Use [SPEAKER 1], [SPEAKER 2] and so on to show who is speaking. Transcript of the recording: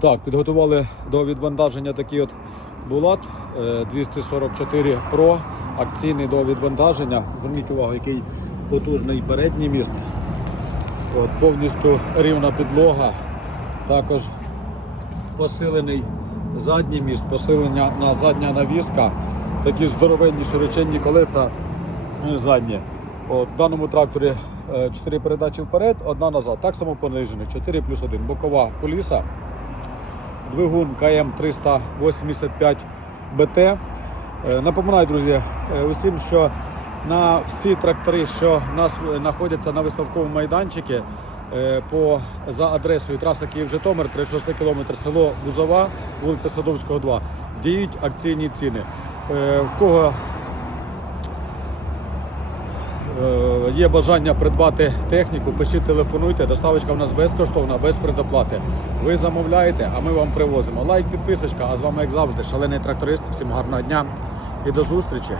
[SPEAKER 1] Так, підготували до відвантаження такий от булат е, 244 Pro, акційний до відвантаження. Зверніть увагу, який потужний передній міст. От, повністю рівна підлога. Також посилений задній міст, посилення на задня навіска, такі здоровенні широченні колеса е, задні. От, в даному тракторі 4 передачі вперед, одна назад. Так само понижений, 4 плюс 1. Бокова коліса, двигун КМ 385 БТ. Е, Напоминаю, друзі, е, усім, що на всі трактори, що у нас е, знаходяться на виставковому майданчику, по, за адресою траса Київ-Житомир, 36 км, село Бузова, вулиця Садовського, 2, діють акційні ціни. Кого є бажання придбати техніку, пишіть, телефонуйте, доставочка в нас безкоштовна, без предоплати. Ви замовляєте, а ми вам привозимо. Лайк, підписочка, а з вами, як завжди, шалений тракторист. Всім гарного дня і до зустрічі!